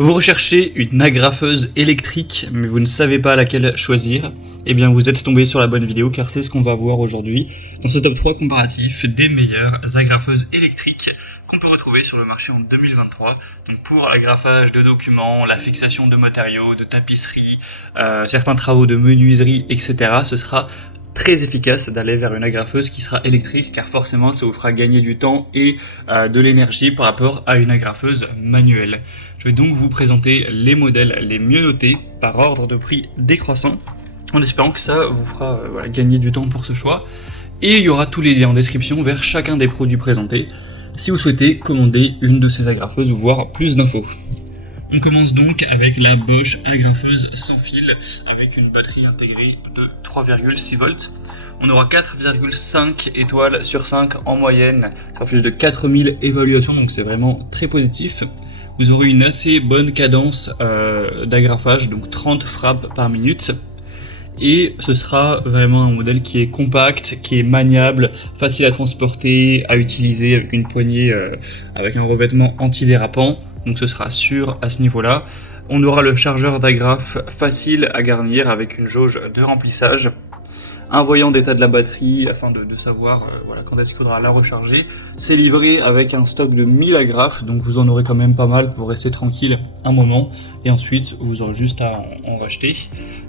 Vous recherchez une agrafeuse électrique, mais vous ne savez pas laquelle choisir. Eh bien, vous êtes tombé sur la bonne vidéo, car c'est ce qu'on va voir aujourd'hui dans ce top 3 comparatif des meilleures agrafeuses électriques qu'on peut retrouver sur le marché en 2023. Donc pour l'agrafage de documents, la fixation de matériaux, de tapisserie, certains travaux de menuiserie, etc. Ce sera très efficace d'aller vers une agrafeuse qui sera électrique, car forcément ça vous fera gagner du temps et de l'énergie par rapport à une agrafeuse manuelle. Je vais donc vous présenter les modèles les mieux notés par ordre de prix décroissant, en espérant que ça vous fera gagner du temps pour ce choix. Et il y aura tous les liens en description vers chacun des produits présentés, si vous souhaitez commander une de ces agrafeuses ou voir plus d'infos. On commence donc avec la Bosch agrafeuse sans fil avec une batterie intégrée de 3,6 volts. On aura 4,5 étoiles sur 5 en moyenne, sur plus de 4000 évaluations, donc c'est vraiment très positif. Vous aurez une assez bonne cadence d'agrafage, donc 30 frappes par minute. Et ce sera vraiment un modèle qui est compact, qui est maniable, facile à transporter, à utiliser avec une poignée, avec un revêtement antidérapant. Donc ce sera sûr à ce niveau-là. On aura le chargeur d'agrafe facile à garnir avec une jauge de remplissage. Un voyant d'état de la batterie afin de savoir quand est-ce qu'il faudra la recharger. C'est livré avec un stock de 1000 agrafes, donc vous en aurez quand même pas mal pour rester tranquille un moment. Et ensuite, vous aurez juste à en racheter.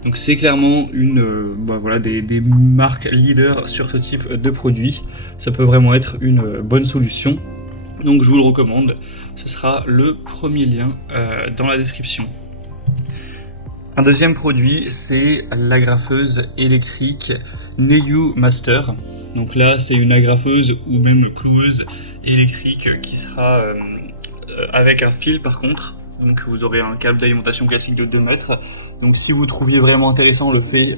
Donc c'est clairement une des marques leaders sur ce type de produit. Ça peut vraiment être une bonne solution. Donc je vous le recommande, ce sera le premier lien dans la description. Un deuxième produit, c'est l'agrafeuse électrique Neyu Master. Donc là, c'est une agrafeuse ou même cloueuse électrique qui sera avec un fil par contre. Donc vous aurez un câble d'alimentation classique de 2 mètres. Donc si vous trouviez vraiment intéressant le fait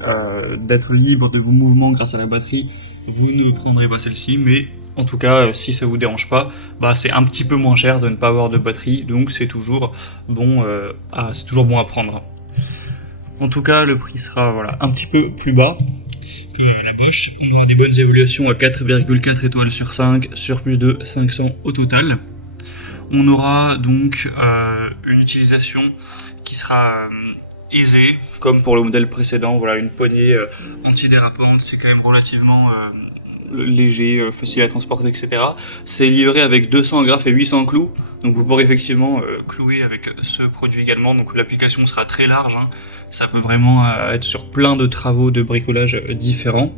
d'être libre de vos mouvements grâce à la batterie, vous ne prendrez pas celle-ci, mais en tout cas, si ça vous dérange pas, c'est un petit peu moins cher de ne pas avoir de batterie, donc c'est toujours bon à prendre. En tout cas, le prix sera un petit peu plus bas que la Bosch. On aura des bonnes évaluations à 4,4 étoiles sur 5, sur plus de 500 au total. On aura donc une utilisation qui sera aisée, comme pour le modèle précédent. Voilà, une poignée antidérapante, c'est quand même relativement léger, facile à transporter, etc. C'est livré avec 200 agrafes et 800 clous, donc vous pourrez effectivement clouer avec ce produit également, donc l'application sera très large, hein. Ça peut vraiment être sur plein de travaux de bricolage différents.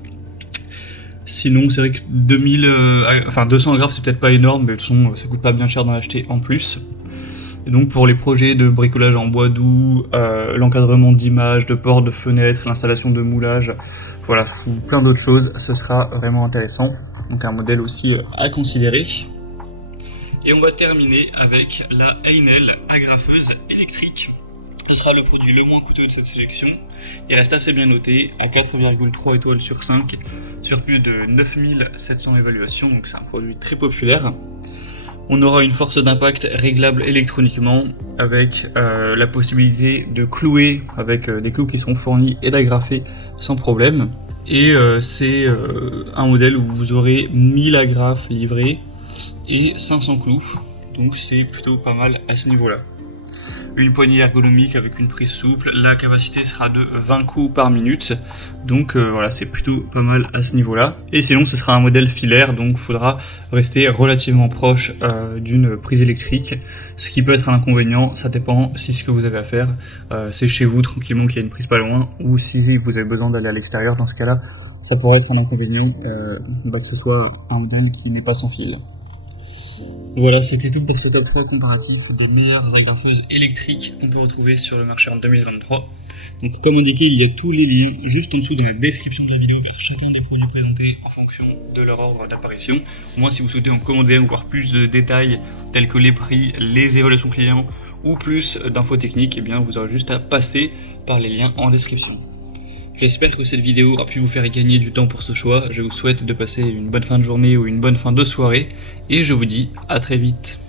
Sinon c'est vrai que 200 agrafes c'est peut-être pas énorme, mais de toute façon ça coûte pas bien cher d'en acheter en plus. Et donc pour les projets de bricolage en bois doux, l'encadrement d'images, de portes, de fenêtres, l'installation de moulage, ou plein d'autres choses, ce sera vraiment intéressant. Donc un modèle aussi à considérer. Et on va terminer avec la Heinel agrafeuse électrique. Ce sera le produit le moins coûteux de cette sélection. Il reste assez bien noté à 4,3 étoiles sur 5 sur plus de 9700 évaluations, donc c'est un produit très populaire. On aura une force d'impact réglable électroniquement avec la possibilité de clouer avec des clous qui seront fournis et d'agrafer sans problème. Et c'est un modèle où vous aurez 1000 agrafes livrées et 500 clous. Donc c'est plutôt pas mal à ce niveau-là. Une poignée ergonomique avec une prise souple, la capacité sera de 20 coups par minute, donc c'est plutôt pas mal à ce niveau-là. Et sinon ce sera un modèle filaire, donc il faudra rester relativement proche d'une prise électrique, ce qui peut être un inconvénient, ça dépend si ce que vous avez à faire, c'est chez vous tranquillement qu'il y a une prise pas loin, ou si vous avez besoin d'aller à l'extérieur, dans ce cas-là, ça pourrait être un inconvénient que ce soit un modèle qui n'est pas sans fil. Voilà, c'était tout pour ce top 3 comparatif des meilleures agrafeuses électriques qu'on peut retrouver sur le marché en 2023. Donc comme indiqué, il y a tous les liens juste en dessous dans la description de la vidéo vers chacun des produits présentés en fonction de leur ordre d'apparition. Moi, si vous souhaitez en commander ou voir plus de détails tels que les prix, les évaluations clients ou plus d'infos techniques, vous aurez juste à passer par les liens en description. J'espère que cette vidéo aura pu vous faire gagner du temps pour ce choix. Je vous souhaite de passer une bonne fin de journée ou une bonne fin de soirée. Et je vous dis à très vite.